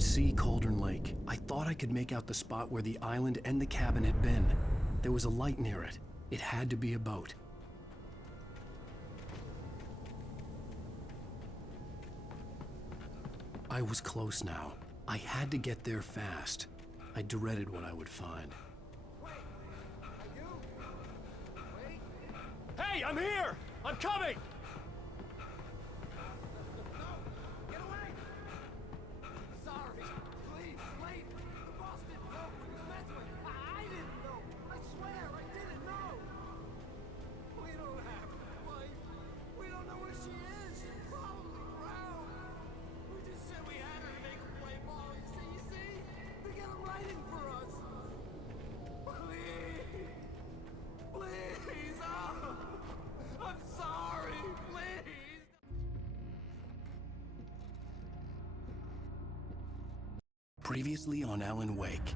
could see Cauldron Lake. I thought I could make out the spot where the island and the cabin had been. There was a light near it. It had to be a boat. I was close now. I had to get there fast. I dreaded what I would find. Hey, I'm here! I'm coming! Previously on Alan Wake,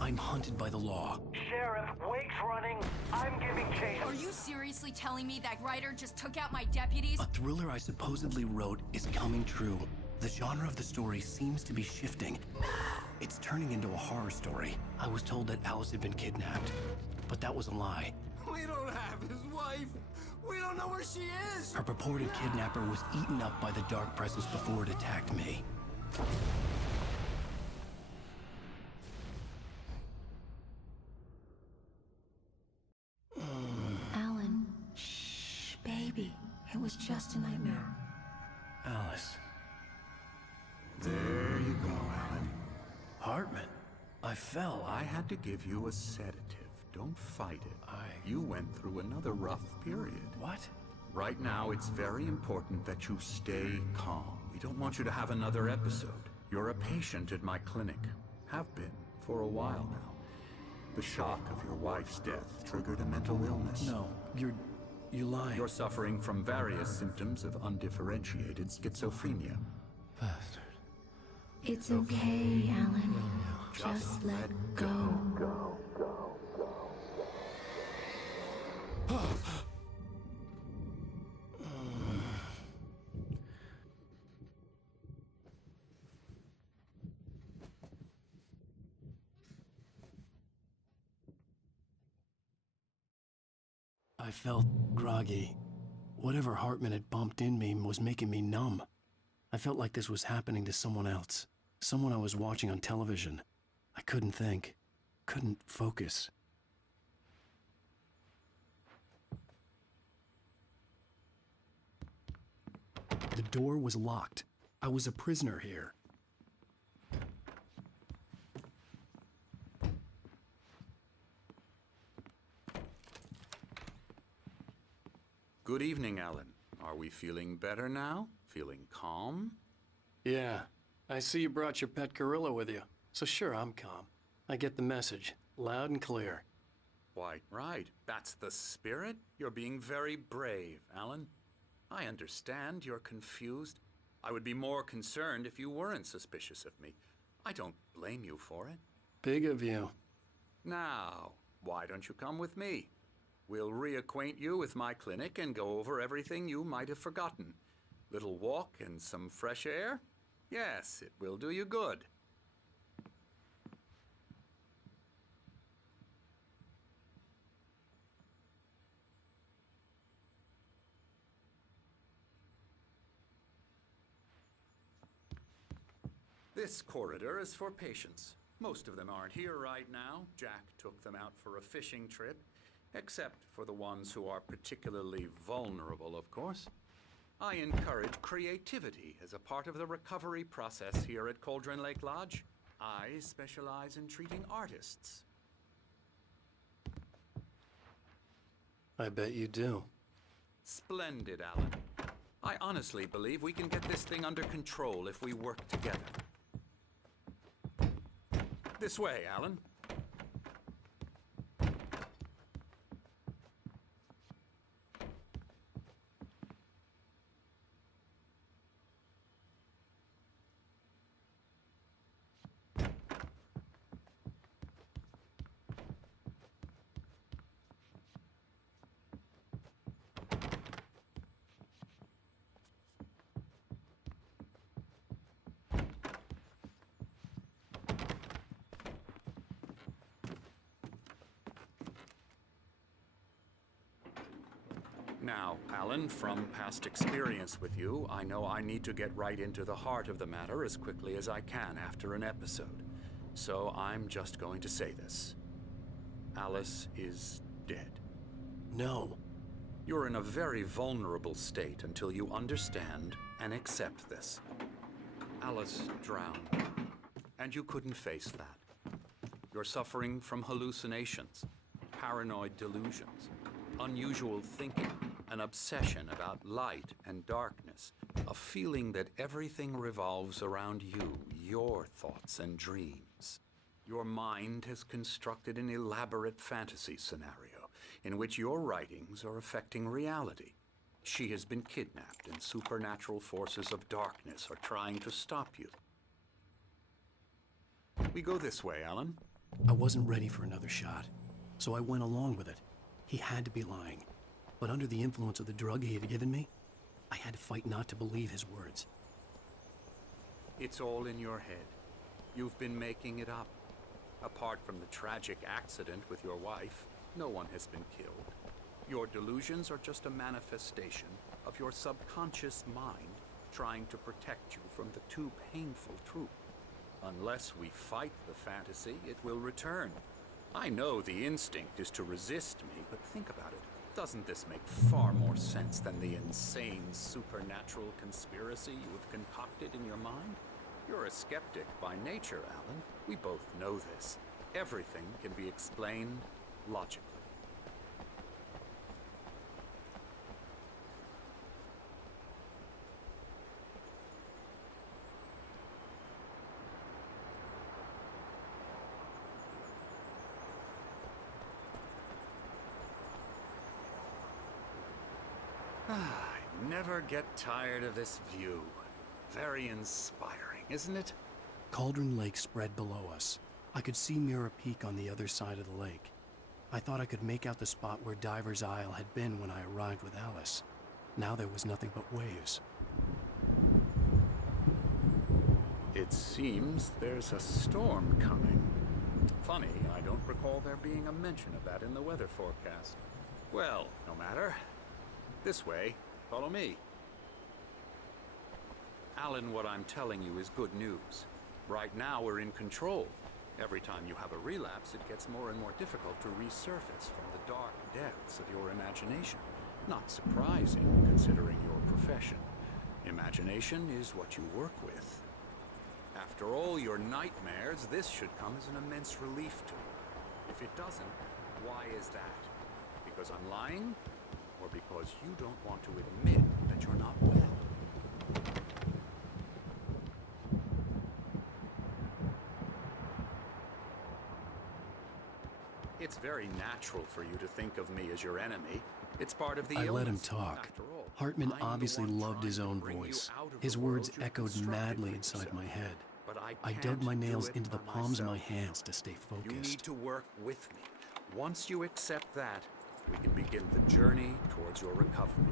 I'm hunted by the law. Sheriff, Wake's running. I'm giving chase. Are you seriously telling me that writer just took out my deputies? A thriller I supposedly wrote is coming true. The genre of the story seems to be shifting. It's turning into a horror story. I was told that Alice had been kidnapped, but that was a lie. We don't have his wife. We don't know where she is. Her purported kidnapper was eaten up by the dark presence before it attacked me. Alan, shh, baby. It was just a nightmare. Alice. There you go, Alan. Hartman. I fell. I had to give you a sedative. Don't fight it. You went through another rough period. What? Right now, it's very important that you stay calm. We don't want you to have another episode. You're a patient at my clinic. Have been for a while now. The shock of your wife's death triggered a mental illness. No, you lied. You're suffering from various symptoms of undifferentiated schizophrenia. Bastard. It's okay, Alan. Just let go. I felt groggy. Whatever Hartman had bumped in me was making me numb. I felt like this was happening to someone else. Someone I was watching on television. I couldn't think. Couldn't focus. The door was locked. I was a prisoner here. Good evening, Alan. Are we feeling better now? Feeling calm? Yeah, I see you brought your pet gorilla with you. So sure, I'm calm. I get the message, loud and clear. Why, right. That's the spirit. You're being very brave, Alan. I understand you're confused. I would be more concerned if you weren't suspicious of me. I don't blame you for it. Big of you. Now, why don't you come with me? We'll reacquaint you with my clinic and go over everything you might have forgotten. Little walk and some fresh air? Yes, it will do you good. This corridor is for patients. Most of them aren't here right now. Jack took them out for a fishing trip. Except for the ones who are particularly vulnerable, of course. I encourage creativity as a part of the recovery process here at Cauldron Lake Lodge. I specialize in treating artists. I bet you do. Splendid, Alan. I honestly believe we can get this thing under control if we work together. This way, Alan. Now, Alan, from past experience with you, I know I need to get right into the heart of the matter as quickly as I can after an episode. So I'm just going to say this. Alice is dead. No. You're in a very vulnerable state until you understand and accept this. Alice drowned, and you couldn't face that. You're suffering from hallucinations, paranoid delusions, unusual thinking, an obsession about light and darkness, a feeling that everything revolves around you, your thoughts and dreams. Your mind has constructed an elaborate fantasy scenario in which your writings are affecting reality. She has been kidnapped, and supernatural forces of darkness are trying to stop you. We go this way, Alan. I wasn't ready for another shot, so I went along with it. He had to be lying. But under the influence of the drug he had given me, I had to fight not to believe his words. It's all in your head. You've been making it up. Apart from the tragic accident with your wife, no one has been killed. Your delusions are just a manifestation of your subconscious mind trying to protect you from the too painful truth. Unless we fight the fantasy, it will return. I know the instinct is to resist me, but think about it. Doesn't this make far more sense than the insane supernatural conspiracy you have concocted in your mind? You're a skeptic by nature, Alan. We both know this. Everything can be explained logically. I never get tired of this view. Very inspiring, isn't it? Cauldron Lake spread below us. I could see Mirror Peak on the other side of the lake. I thought I could make out the spot where Diver's Isle had been when I arrived with Alice. Now there was nothing but waves. It seems there's a storm coming. Funny, I don't recall there being a mention of that in the weather forecast. Well, no matter. This way. Follow me. Alan, what I'm telling you is good news. Right now, we're in control. Every time you have a relapse, it gets more and more difficult to resurface from the dark depths of your imagination. Not surprising, considering your profession. Imagination is what you work with. After all your nightmares, this should come as an immense relief to you. If it doesn't, why is that? Because I'm lying? Or because you don't want to admit that you're not well? It's very natural for you to think of me as your enemy. It's part of the I let him illness. talk. After all, Hartman I'm the obviously one loved his trying to own bring you voice. out of His the words world you've echoed constructed madly for inside yourself. my head. But I dug can't my do nails it into the by palms of my myself. hands to stay You need focused. to work with me. Once you accept that, we can begin the journey towards your recovery.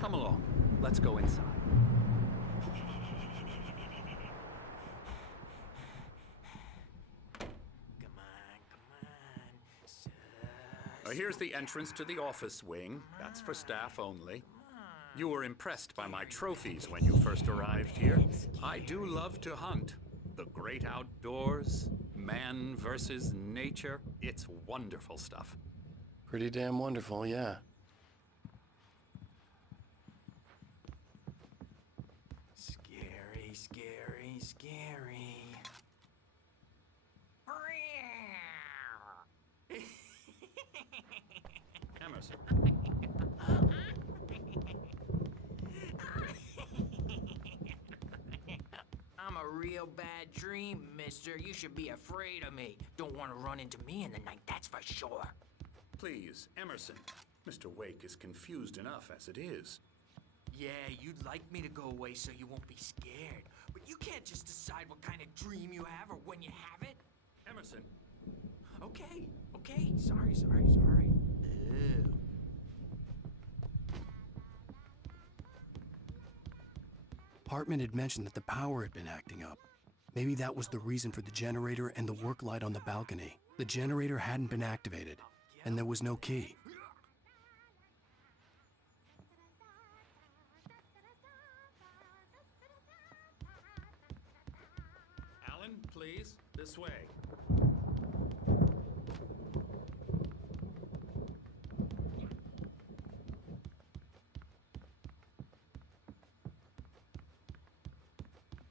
Come along. Let's go inside. Here's the entrance to the office wing. That's for staff only. You were impressed by my trophies when you first arrived here. I do love to hunt. The great outdoors, man versus nature. It's wonderful stuff. Pretty damn wonderful, yeah. Scary, scary, scary. Emerson. I'm a real bad dream, mister. You should be afraid of me. Don't want to run into me in the night, that's for sure. Please, Emerson. Mr. Wake is confused enough as it is. Yeah, you'd like me to go away so you won't be scared. But you can't just decide what kind of dream you have or when you have it. Emerson. Okay, okay. Sorry. Ew. Hartman had mentioned that the power had been acting up. Maybe that was the reason for the generator and the work light on the balcony. The generator hadn't been activated, and there was no key. please. This way.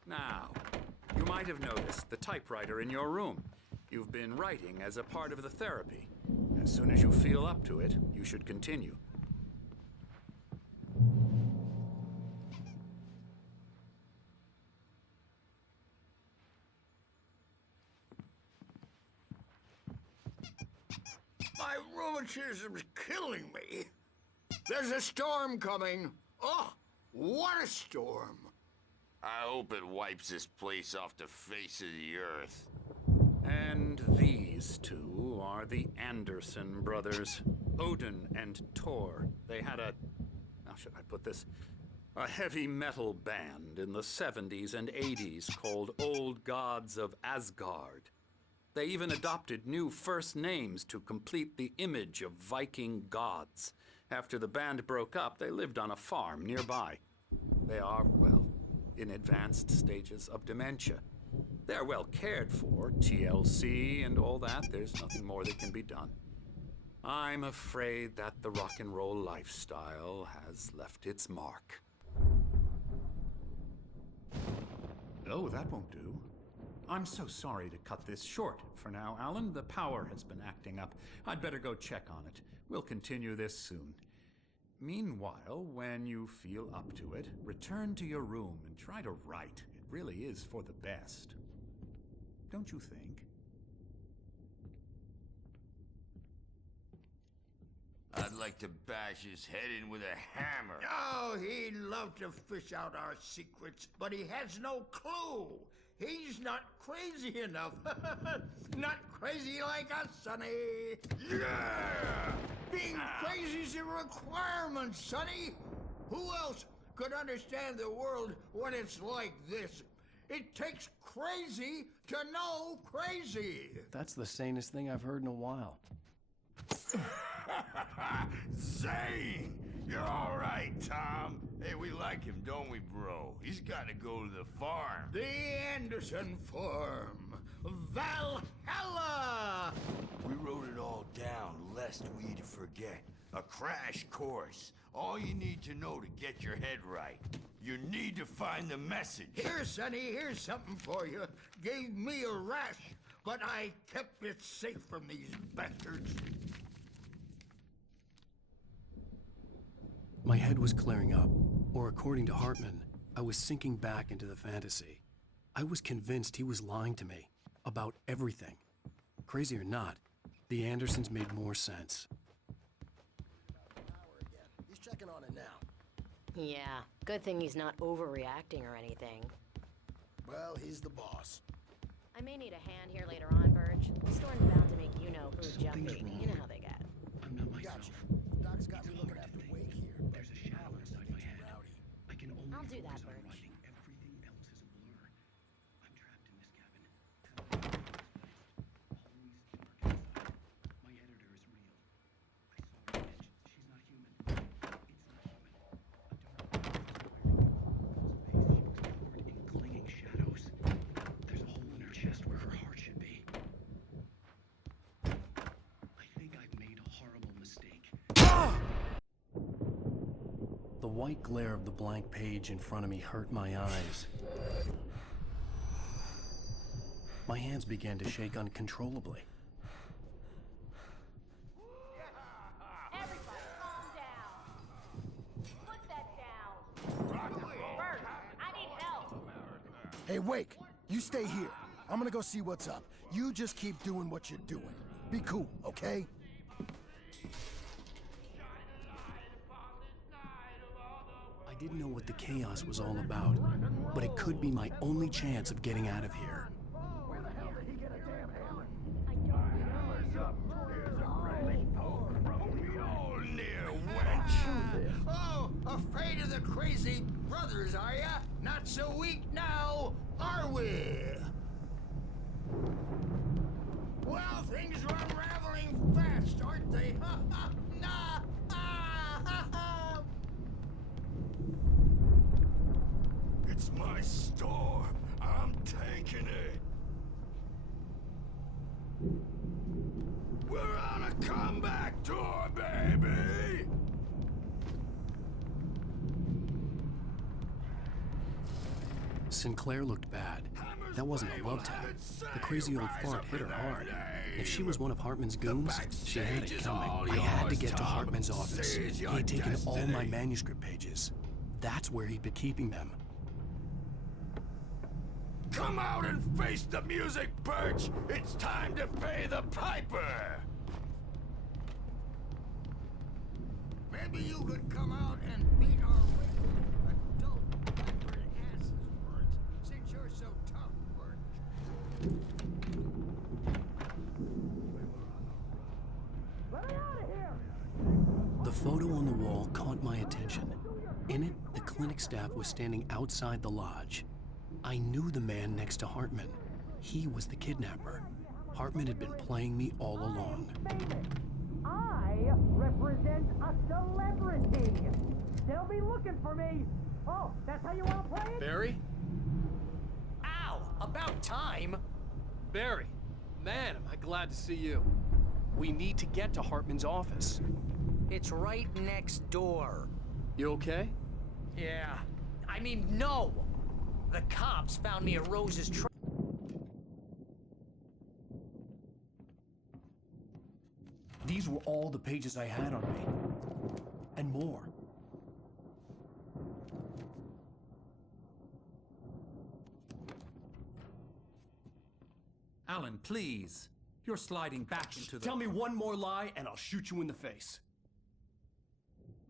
Now, you might have noticed the typewriter in your room. You've been writing as a part of the therapy. As soon as you feel up to it, you should continue. My rheumatism's killing me. There's a storm coming. Oh, what a storm. I hope it wipes this place off the face of the earth. And these two are the Anderson brothers, Odin and Thor. They had how should I put this? A heavy metal band in the 70s and 80s called Old Gods of Asgard. They even adopted new first names to complete the image of Viking gods. After the band broke up, they lived on a farm nearby. They are, well, in advanced stages of dementia. They're well cared for, TLC and all that. There's nothing more that can be done. I'm afraid that the rock and roll lifestyle has left its mark. Oh, that won't do. I'm so sorry to cut this short for now, Alan. The power has been acting up. I'd better go check on it. We'll continue this soon. Meanwhile, when you feel up to it, return to your room and try to write. It really is for the best. Don't you think? I'd like to bash his head in with a hammer. Oh, he'd love to fish out our secrets, but he has no clue. He's not crazy enough. Not crazy like us, Sonny. Yeah! Being crazy's a requirement, Sonny. Who else could understand the world when it's like this? It takes crazy to know crazy. That's the sanest thing I've heard in a while. Zane! You're all right, Tom. Hey, we like him, don't we, bro? He's got to go to the farm. The Anderson Farm. Valhalla! We wrote it all down, lest we'd forget. A crash course. All you need to know to get your head right. You need to find the message. Here, Sonny, here's something for you. Gave me a rash, but I kept it safe from these bastards. My head was clearing up, or according to Hartman, I was sinking back into the fantasy. I was convinced he was lying to me about everything. Crazy or not, the Andersons made more sense. He's checking on it now. Yeah, good thing he's not overreacting or anything. Well, he's the boss. I may need a hand here later on, Burge. The storm's bound to make you-know-who jumpy. You know how they get. I'm not myself. Gotcha. Doc's got me looking after Wake here. There's a shadow inside my head. I can only I'll do that, focus on Burge. writing. Everything else is a blur. I'm trapped in this cabin. Always dark inside. My editor is real. I saw her edge. She's not human. It's not human. A dark face. She was covered in clinging shadows. There's a hole in her chest where her heart should be. I think I've made a horrible mistake. The white glare of the blank page in front of me hurt my eyes. My hands began to shake uncontrollably. Everybody, calm down. Put that down. Bert, I need help. Hey, Wake, you stay here. I'm gonna go see what's up. You just keep doing what you're doing. Be cool, okay? I didn't know what the chaos was all about, but it could be my only chance of getting out of here. Oh, near wench. Oh, afraid of the crazy brothers, are ya? Not so weak now, are we? Well, things are unraveling fast, aren't they? Ha ha! Nah! Ah, ha, ha. It's my storm. I'm taking it. We're on a comeback tour, baby! Sinclair looked bad. That wasn't a love tap. The crazy old fart hit her hard. If she was one of Hartman's goons, she had it coming. I had to get to Hartman's office. He had taken all my manuscript pages. That's where he'd been keeping them. Come out and face the music, Birch! It's time to pay the piper! Maybe you could come out and beat our regular adult piper asses, Birch, since you're so tough, Birch. Let me out of here! The photo on the wall caught my attention. In it, the clinic staff was standing outside the lodge. I knew the man next to Hartman. He was the kidnapper. Hartman had been playing me all along. I represent a celebrity. They'll be looking for me. Oh, that's how you want to play it? Barry? Ow! About time! Barry! Man, am I glad to see you. We need to get to Hartman's office. It's right next door. You okay? Yeah. I mean, no! The cops found me at Rose's truck. These were all the pages I had on me. And more. Alan, please. You're sliding back into the... Tell me one more lie and I'll shoot you in the face.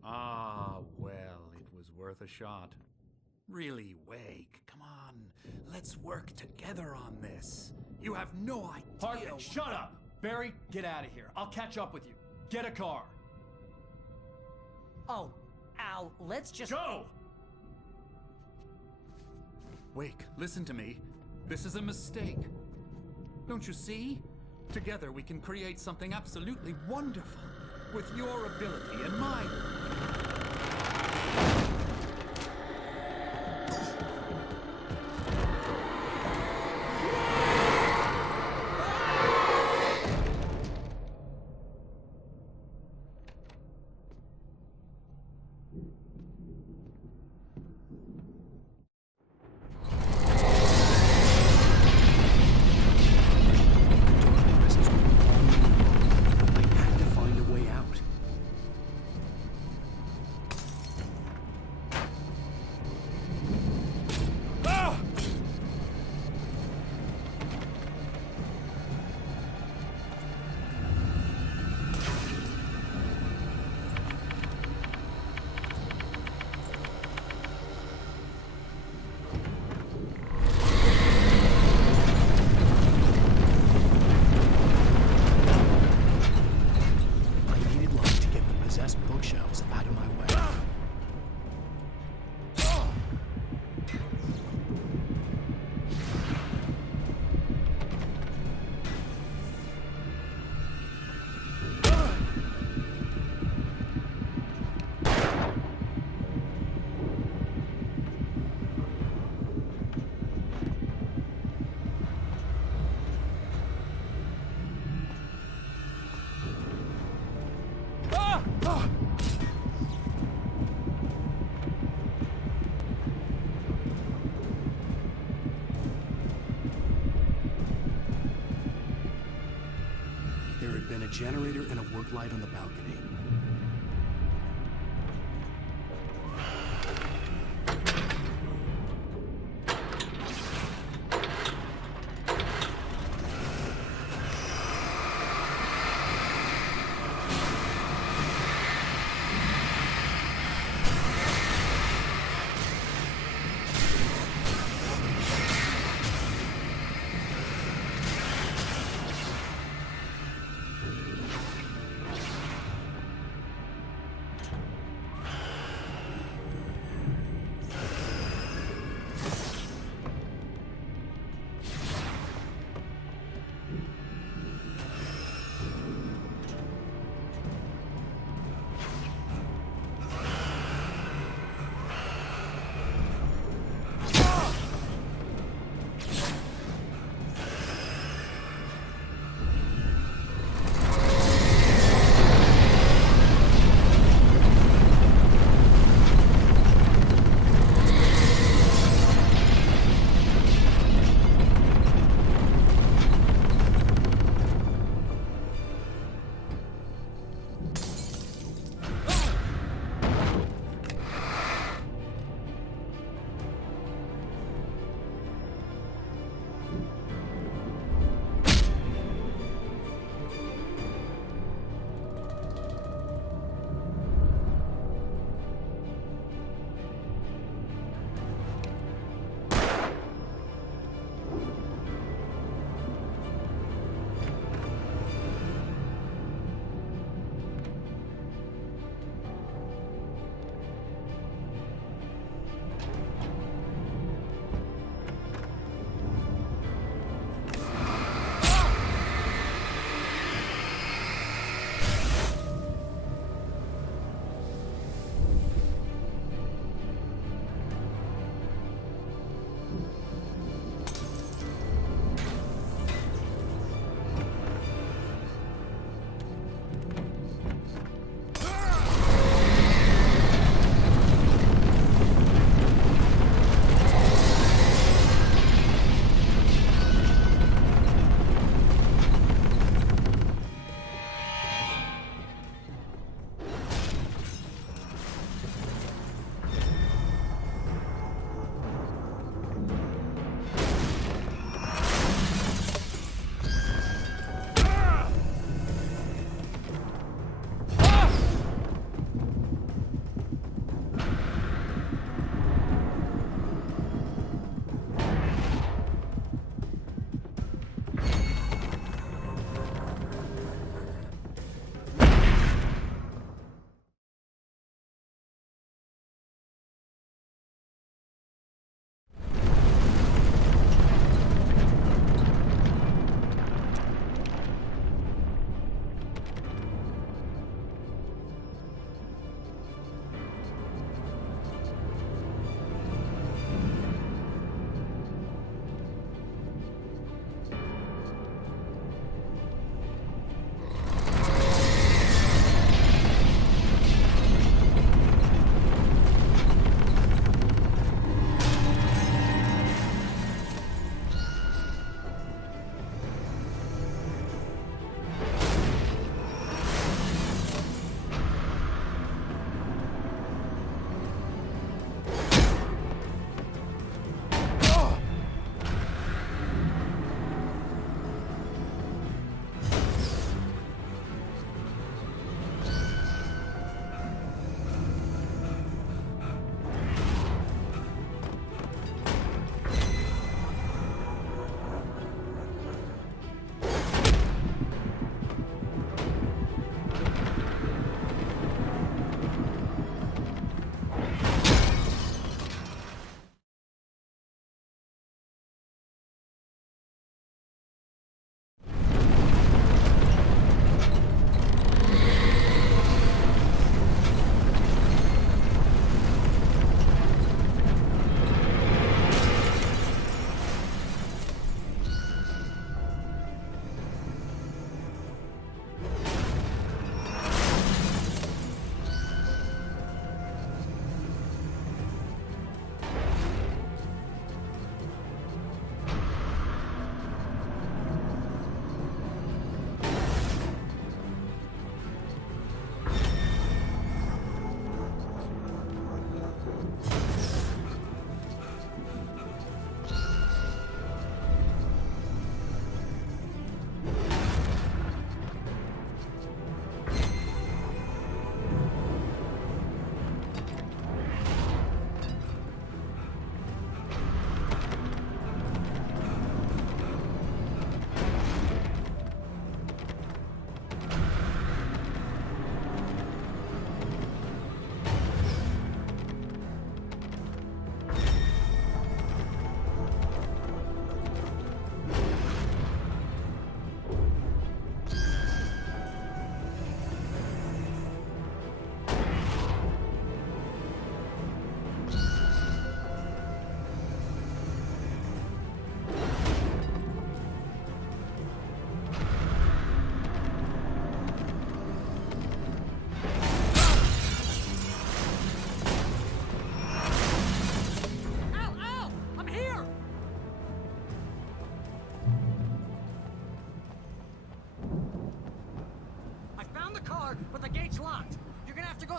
Ah, well, it was worth a shot. Really, Wake, come on. Let's work together on this. You have no idea... Hartman, shut up! Barry, get out of here. I'll catch up with you. Get a car. Oh, Al, let's just... Go! Wake, listen to me. This is a mistake. Don't you see? Together we can create something absolutely wonderful. With your ability and mine. Bookshelves out of my way. There had been a generator and a work light on the balcony.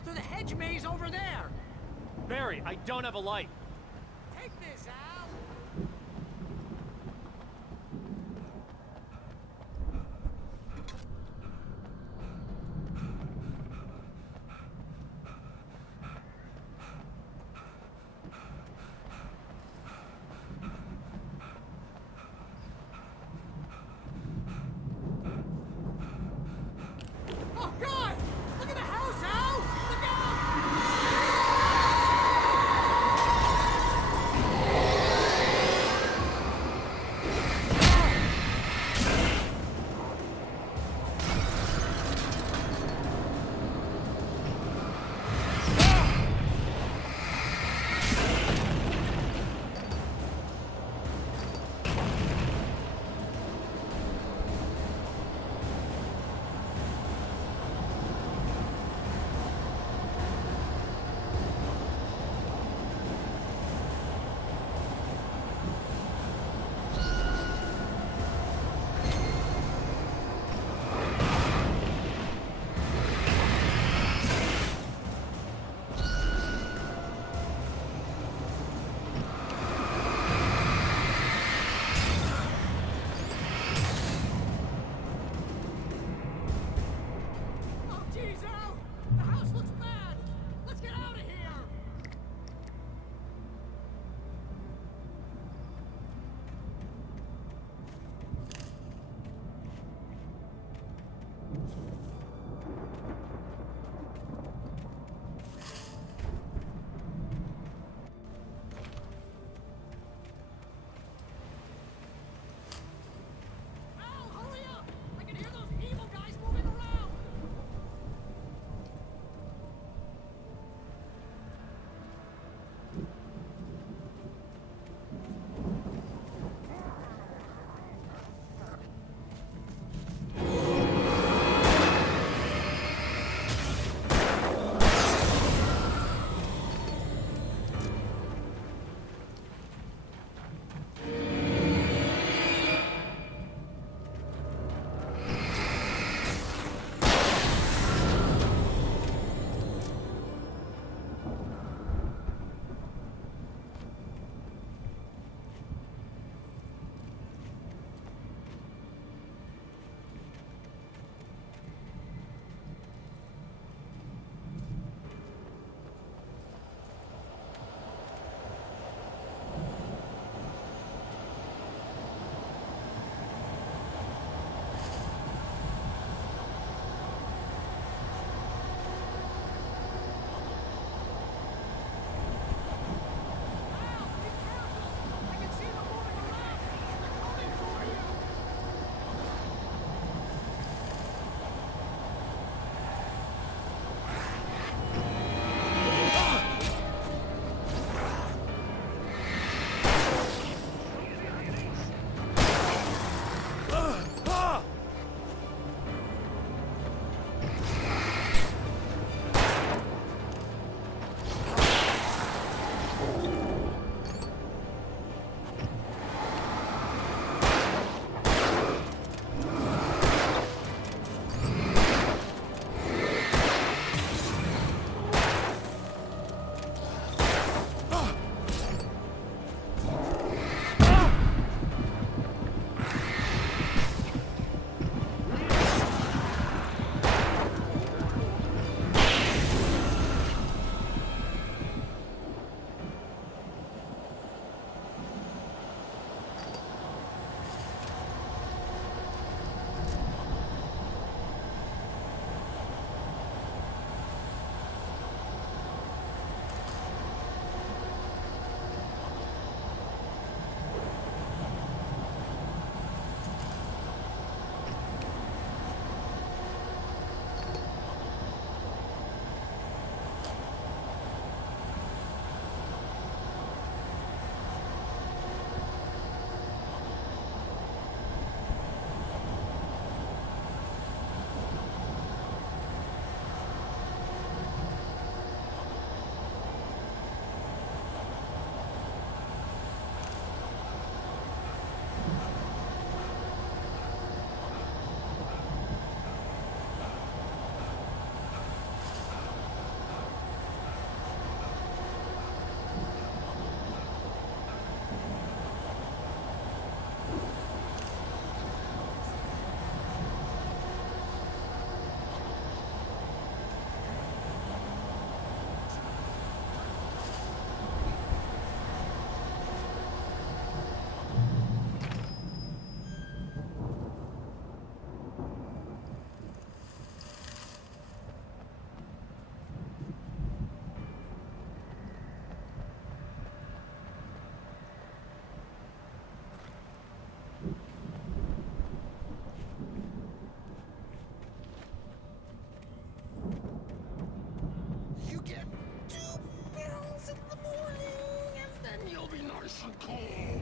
through the hedge maze over there. Barry, I don't have a light. Take this, Al. Oh, God! Look at the house, Al! Look out! Listen call.